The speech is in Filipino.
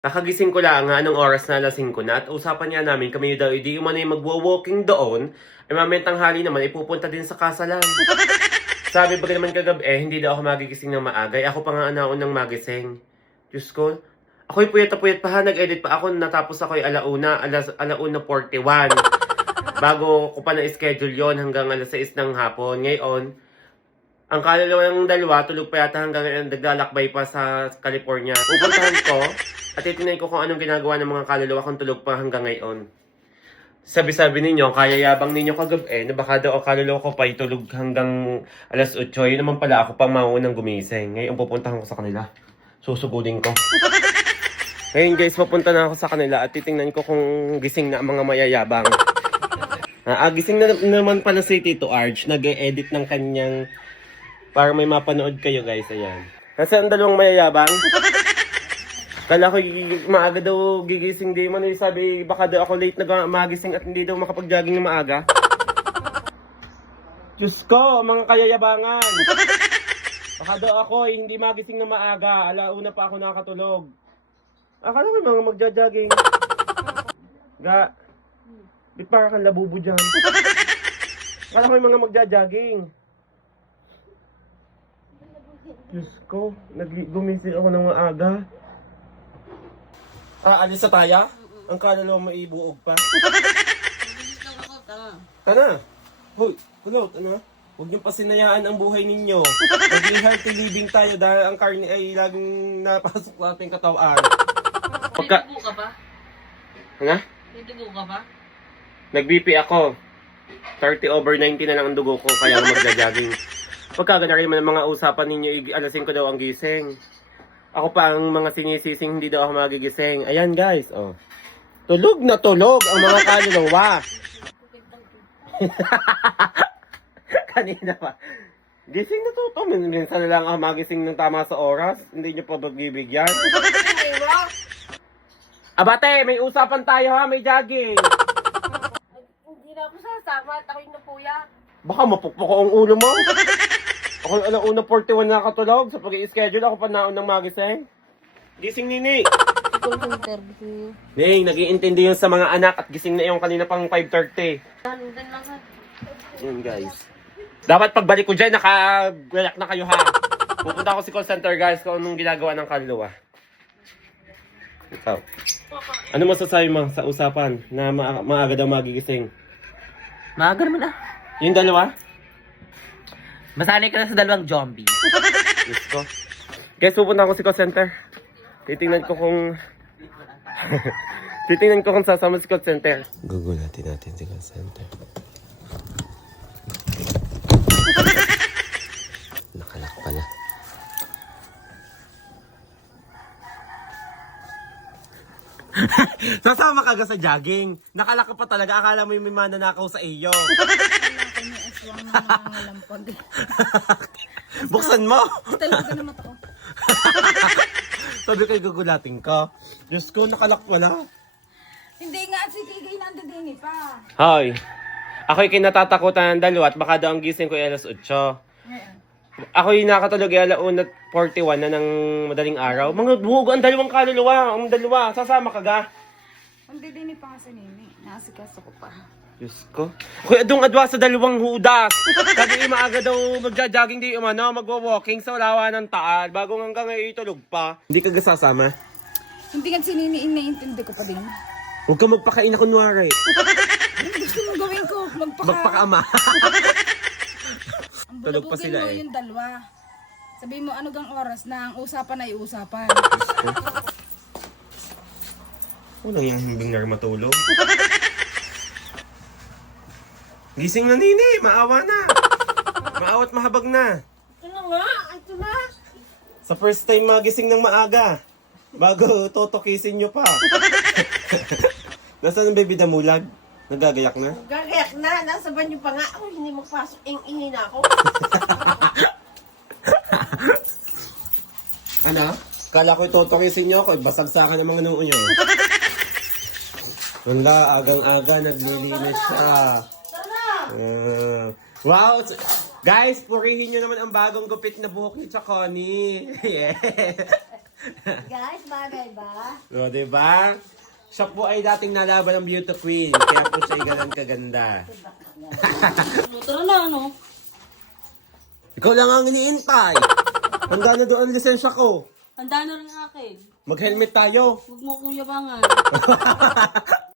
Kakagising ko lang nga anong oras na lasing ko na at usapan niya namin kami daw hindi umano yung magwo-walking doon ay mamayang tanghali naman ay pupunta din sa kasalan. Sabi ba naman kagabi eh hindi daw ako magigising ng maaga ay ako pa nga anaon ng magising. Diyos ko, ako'y puyat na puyat pa ha, nag-edit pa ako natapos ako'y alauna, alas, alauna 41. Bago ko pa na-schedule yon hanggang alas 6 ng hapon. Ngayon, ang kalalawa ng dalawa, tulog pa yata hanggang ngayon, naglalakbay pa sa California. Pupuntahan ko at titingnan ko kung anong ginagawa ng mga kaluluwa kung tulog pa hanggang ngayon. Sabi-sabi ninyo, kaya yabang ninyo kagabi na baka daw kaluluwa ko pa itulog hanggang alas 8. Yun naman pala ako pang maunang gumising. Ngayon pupuntahan ko sa kanila. Susugulin ko. Ngayon guys, papunta na ako sa kanila at titingnan ko kung gising na ang mga mayayabang. Ah, ah, gising na naman pala si Tito Arch. Nag-e-edit ng kanyang para may mapanood kayo guys. Ayan. Kasi ang dalawang mayayabang. Kala ko maaga daw gigising di man sabi baka daw ako late na magising at hindi daw makapag-jogging ng maaga. Diyos ko, mga kayayabangan. Baka daw ako eh, hindi magising na maaga. Alauna pa ako nakatulog. Akala ko mga magja-jogging. Ga, bit para kang labubo dyan. Akala ko yung mga magja-jogging. Diyos ko, nag-gumising ako ng maaga. Ah, alis sa taya? Ang kalalawa mo ibuog pa. Tana! Hoy, kulot, ano? Huwag niyong pasinayaan ang buhay ninyo. Maging healthy living tayo dahil ang karne ay laging napasok sa ating katawan. Pagka... May dugo ka ba? Ano? May dugo ka ba? Nag-BP ako. 30 over 90 na lang ang dugo ko, kaya magja-jogging. Pagka ganun rin man ang mga usapan ninyo, alasin ko daw ang gising. Ako pa ang mga sinisising, hindi daw ako magigising. Ayan guys, oh. Tulog na tulog ang mga kaluluwa. Kanina pa. Gising na to, to. Min- Minsan na lang ako magising ng tama sa oras. Hindi nyo pa magbibigyan. Abate, may usapan tayo ha, may jogging. Hindi na ako sasama at ako'y napuya. Baka mapukpok ang ulo mo. Ako alam una 41 na nakatulog sa pag-i-schedule ako pa naon ng magising. Gising nini. Ikaw sa interview. Ning, nag-iintindi yun sa mga anak at gising na yung kanina pang 5.30. Dan, dan lang ha. Yun guys. Dapat pagbalik ko dyan, nakaglayak na kayo ha. Pupunta ako si call center guys kung anong ginagawa ng kaluluwa. Ikaw. Ano masasabi mo sa usapan na ma- maaga daw magigising? Maaga naman ah. Yung dalawa? Masanay ka na sa dalawang zombie. Diyos ko. Guys, pupunta ako si call center. Titingnan ko kung... Titingnan ko kung sasama si call center. Gugulatin natin si call center. Sasama ka ga sa jogging. Nakalak ka pa talaga. Akala mo yung may mananakaw sa iyo. Buksan mo. Talaga naman ako. Sabi kay gugulatin ka. Diyos ko, nakalak pala. Hindi nga, si Tigay nandun pa. Hoy. Ako'y kinatatakutan ng dalawa at baka daw ang gising ko ay alas 8. Ngayon. Ako'y nakatulog ay alauna 41 na ng madaling araw. Mga bugo ang dalawang kaluluwa. Ang dalawa. Sasama ka ga. Nandidini pa nga sa nini. Nakasikaso ko pa. Diyos ko. Kuya, adong adwa sa dalawang hudas. Sabi maaga daw magja-jogging di umano, magwa-walking sa walawa ng taal. Bago hanggang ngayon itulog pa. Hindi ka gasasama? Hindi nga si Nini, inaintindi ko pa din. Huwag ka magpakain na kunwari. Ano gusto mong gawin ko? Magpaka... Magpakaama. Ang Tulog pa sila mo eh. yung dalawa. Sabihin mo, ano gang oras na ang usapan ay usapan. Walang yung himbing na matulog. Gising na nini, maawa na. Maawat mahabag na. Ano nga? Ito na. Sa first time magising ng maaga. Bago totokisin nyo pa. Nasaan ang baby damulag? Nagagayak na? Gagayak na, nasa banyo pa nga. Ako, hindi magpasok. Ing-ingi na ako. Ano? Kala ko totokisin nyo ako, basagsakan ng mga nung nyo. Wala, agang-aga, naglilinis siya. Ah, wow! Guys, purihin nyo naman ang bagong gupit na buhok ni Chaconi. Yeah. Guys, bagay ba? O, di ba? Siya po ay dating nalaban ng beauty queen. Kaya po siya ay ganun kaganda. Tara na, ano? Ikaw lang ang iniintay. Handa na doon ang lisensya ko. Handa na rin akin. Mag-helmet tayo. Huwag mo akong yabangan.